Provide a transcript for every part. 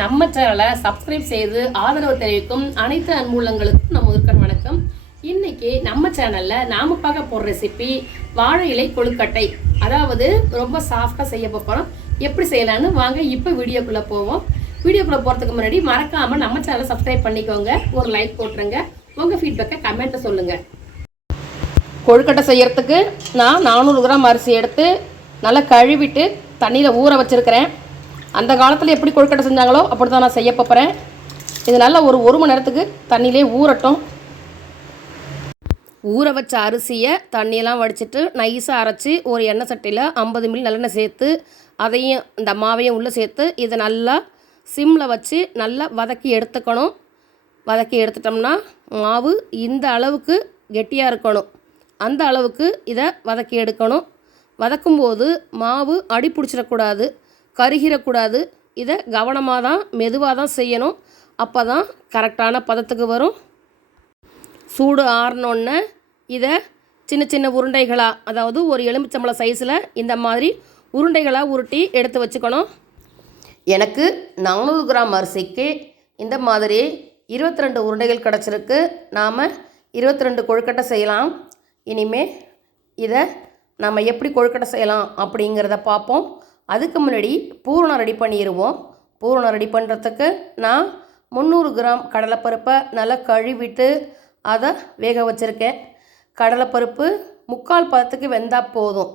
நம்ம சேனலை சப்ஸ்கிரைப் செய்து ஆதரவு தெரிவிக்கும் அனைத்து அன்புள்ளங்களுக்கும் நம்ம முதற்கண் வணக்கம். இன்னைக்கு நம்ம சேனல்ல நாம பார்க்க போற ரெசிபி வாழை இலை கொழுக்கட்டை. அதாவது ரொம்ப சாஃப்டா செய்ய போறோம். எப்படி செய்யலாம்னு வாங்க இப்போ வீடியோக்குள்ள போவோம். வீடியோக்குள்ள போறதுக்கு முன்னாடி மறக்காம நம்ம சேனலை சப்ஸ்கிரைப் பண்ணிக்கோங்க. ஒரு லைக் போட்டுருங்க. உங்க ஃபீட்பேக்கை கமெண்ட்டை சொல்லுங்க. கொழுக்கட்டை செய்யறதுக்கு நான் நானூறு கிராம் அரிசி எடுத்து நல்லா கழுவிட்டு தண்ணியில் ஊற வச்சிருக்கிறேன். அந்த காலத்தில் எப்படி கொழுக்கட்டை செஞ்சாங்களோ அப்படி தான் நான் செய்ய போகிறேன் இது நல்லா ஒரு ஒரு மணி நேரத்துக்கு தண்ணியிலே ஊறட்டும். ஊற வச்ச அரிசியை தண்ணியெல்லாம் வடிச்சிட்டு நைஸாக அரைச்சி ஒரு எண்ணெய் சட்டியில் ஐம்பது மில்லி நல்லெண்ணெய் சேர்த்து அதையும் இந்த மாவையும் உள்ளே சேர்த்து இதை நல்லா சிம்மில் வச்சு நல்லா வதக்கி எடுத்துக்கணும். வதக்கி எடுத்துட்டோம்னா மாவு இந்த அளவுக்கு கெட்டியாக இருக்கணும். அந்த அளவுக்கு இதை வதக்கி எடுக்கணும். வதக்கும்போது மாவு அடி பிடிச்சிடக்கூடாது. கருகிடக்கூடாது இதை கவனமாக தான் மெதுவாக தான் செய்யணும். அப்போ தான் கரெக்டான பதத்துக்கு வரும். சூடு ஆறினோடனே இதை சின்ன சின்ன உருண்டைகளாக அதாவது ஒரு எலுமிச்சம்பழம் சைஸில் இந்த மாதிரி உருண்டைகளாக உருட்டி எடுத்து வச்சுக்கணும். எனக்கு நானூறு கிராம் அரிசிக்கு இந்த மாதிரி இருபத்தி ரெண்டு உருண்டைகள் கிடச்சிருக்கு. நாம் இருபத்தி ரெண்டு கொழுக்கட்டை செய்யலாம். இனிமே இதை நம்ம எப்படி கொழுக்கட்டை செய்யலாம் அப்படிங்கிறத பார்ப்போம். அதுக்கு முன்னாடி பூரணம் ரெடி பண்ணிடுவோம் பூரணம் ரெடி பண்ணுறதுக்கு நான் முந்நூறு கிராம் கடலைப்பருப்பை நல்லா கழுவிட்டு அதை வேக வச்சுருக்கேன். கடலைப்பருப்பு முக்கால் பதத்துக்கு வெந்தால் போதும்.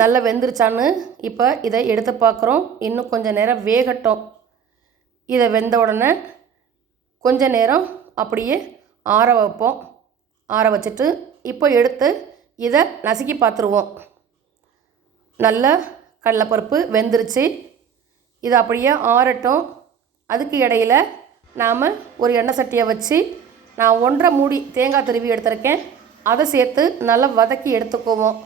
நல்லா வெந்துருச்சான்னு இப்போ இதை எடுத்து பார்க்குறோம். இன்னும் கொஞ்சம் நேரம் வேகட்டும். இதை வெந்த உடனே கொஞ்ச நேரம் அப்படியே ஆற வைப்போம். ஆற வச்சுட்டு இப்போ எடுத்து இதை நசுக்கி பார்த்துருவோம். நல்லா கடலைப்பருப்பு வெந்துருச்சு. இது அப்படியே ஆறட்டும். அதுக்கு இடையில் நாம் ஒரு எண்ணெய் சட்டியை வச்சு நான் ஒன்றரை மூடி தேங்காய் துருவி எடுத்திருக்கேன். அதை சேர்த்து நல்லா வதக்கி எடுத்துக்குவோம்.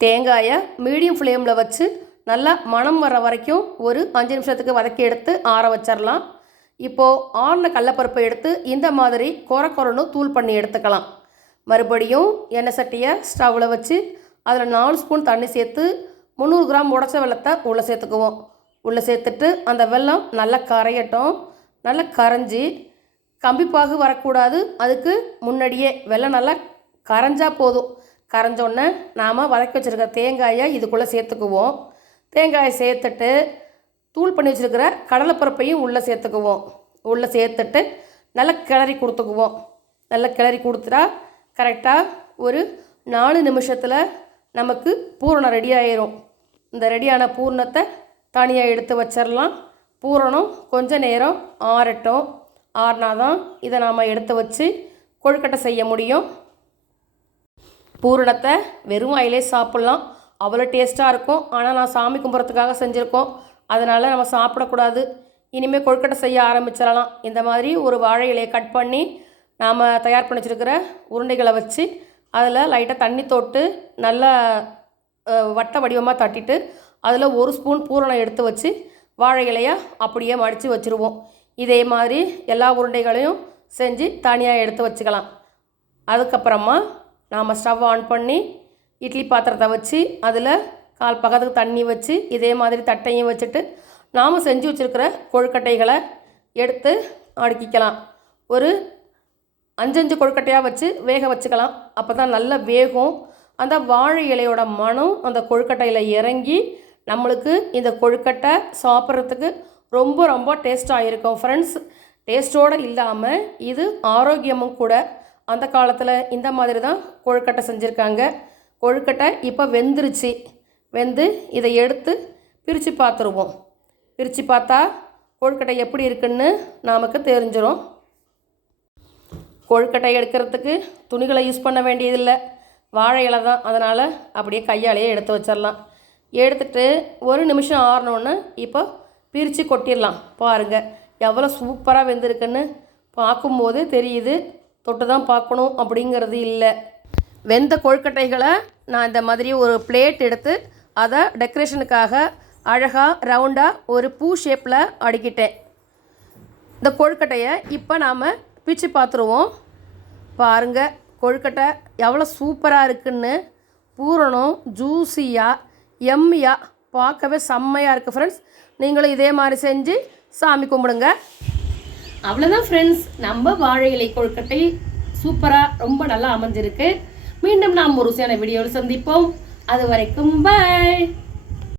தேங்காயை மீடியம் ஃப்ளேமில் வச்சு நல்லா மணம் வர வரைக்கும் ஒரு அஞ்சு நிமிஷத்துக்கு வதக்கி எடுத்து ஆற வச்சிடலாம் இப்போது ஆறின கடலப்பருப்பை எடுத்து இந்த மாதிரி கொர கொரன்னு தூள் பண்ணி எடுத்துக்கலாம். மறுபடியும் எண்ணெய் சட்டியை ஸ்டவ்வில் வச்சு அதில் நாலு ஸ்பூன் தண்ணி சேர்த்து முந்நூறு கிராம் உடச்ச வெள்ளத்தை உள்ளே சேர்த்துக்குவோம். உள்ளே சேர்த்துட்டு அந்த வெள்ளம் நல்லா கரையட்டும். நல்லா கரைஞ்சி கம்பிப்பாகு வரக்கூடாது. அதுக்கு முன்னாடியே வெள்ளம் நல்லா கரைஞ்சா போதும். கரைஞ்சோடனே நாம் வதக்கி வச்சுருக்க தேங்காயை இதுக்குள்ளே சேர்த்துக்குவோம். தேங்காயை சேர்த்துட்டு தூள் பண்ணி வச்சுருக்கிற கடலைப்பருப்பையும் உள்ளே சேர்த்துக்குவோம். உள்ளே சேர்த்துட்டு நல்லா கிளறி கொடுத்துக்குவோம். நல்லா கிளறி கொடுத்துட்டா கரெக்டாக ஒரு நாலு நிமிஷத்தில் நமக்கு பூரணம் ரெடி ஆயிரும். இந்த ரெடியான பூரணத்தை தனியாக எடுத்து வச்சிடலாம் பூரணம் கொஞ்ச நேரம் ஆறட்டும். ஆறினா தான் இதை நாம் எடுத்து வச்சு கொழுக்கட்டை செய்ய முடியும். பூரணத்தை வெறும் வாயிலே சாப்பிட்லாம். அவ்வளோ டேஸ்ட்டாக இருக்கும். ஆனால் நான் சாமி கும்பிட்றதுக்காக செஞ்சுருக்கோம். அதனால் நம்ம சாப்பிடக்கூடாது. இனிமேல் கொழுக்கட்டை செய்ய ஆரம்பிச்சிடலாம் இந்த மாதிரி ஒரு வாழை இலையை கட் பண்ணி நாம் தயார் பண்ணி வச்சுருக்கிற உருண்டைகளை வச்சு அதில் லைட்டாக தண்ணி தொட்டு நல்லா வட்ட வடிவமாக தட்டிட்டு அதில் ஒரு ஸ்பூன் பூரணம் எடுத்து வச்சு வாழை இலையை அப்படியே மடித்து வச்சுருவோம். இதே மாதிரி எல்லா உருண்டைகளையும் செஞ்சு தனியாக எடுத்து வச்சுக்கலாம். அதுக்கப்புறமா நாம் ஸ்டவ் ஆன் பண்ணி இட்லி பாத்திரத்தை வச்சு அதில் கால் பக்கத்துக்கு தண்ணி வச்சு இதே மாதிரி தட்டையும் வச்சுட்டு நாம் செஞ்சு வச்சுருக்கிற கொழுக்கட்டைகளை எடுத்து அடுக்கிக்கலாம். ஒரு அஞ்சஞ்சு கொழுக்கட்டையாக வச்சு வேக வச்சுக்கலாம். அப்போ தான் நல்லா வேகும். அந்த வாழை இலையோட மனம் அந்த கொழுக்கட்டையில் இறங்கி நம்மளுக்கு இந்த கொழுக்கட்டை சாப்பிட்றதுக்கு ரொம்ப ரொம்ப டேஸ்ட்டாக இருக்கும். ஃப்ரெண்ட்ஸ் டேஸ்ட்டோடு இல்லாமல் இது ஆரோக்கியமும் கூட அந்த காலத்தில் இந்த மாதிரி தான் கொழுக்கட்டை செஞ்சுருக்காங்க. கொழுக்கட்டை இப்போ வெந்துருச்சு. வெந்து இதை எடுத்து பிரித்து பார்த்துருவோம். பிரித்து பார்த்தா கொழுக்கட்டை எப்படி இருக்குன்னு நமக்கு தெரிஞ்சிடும் கொழுக்கட்டை எடுக்கிறதுக்கு துணிகளை யூஸ் பண்ண வேண்டியதில்லை. வாழை இலை தான். அதனால் அப்படியே கையாலேயே எடுத்து வச்சிடலாம். எடுத்துட்டு ஒரு நிமிஷம் ஆறினோன்னு இப்போ பிரித்து கொட்டிடலாம். பாருங்கள் எவ்வளோ சூப்பராக வெந்திருக்குன்னு பார்க்கும்போது தெரியுது. தொட்டு தான் பார்க்கணும் அப்படிங்கிறது இல்லை. வெந்த கொழுக்கட்டைகளை நான் இந்த மாதிரி ஒரு பிளேட் எடுத்து அதை டெக்கரேஷனுக்காக அழகாக ரவுண்டாக ஒரு பூ ஷேப்பில் அடுக்கிட்டேன். இந்த கொழுக்கட்டையை இப்போ நாம் பிச்சு பார்த்துருவோம் பாருங்கள் கொழுக்கட்டை எவ்வளோ சூப்பராக இருக்குன்னு பூரணம் ஜூஸியாக எம்மியாக பார்க்கவே செம்மையாக இருக்குது ஃப்ரெண்ட்ஸ் நீங்களும் இதே மாதிரி செஞ்சு சாமி கும்பிடுங்க. அவ்வளோதான் ஃப்ரெண்ட்ஸ் நம்ம வாழை இலை கொழுக்கட்டை சூப்பராக ரொம்ப நல்லா அமைஞ்சிருக்கு. மீண்டும் நாம் ஒரு ருசியான வீடியோவில் சந்திப்போம். அது வரைக்கும் பாய்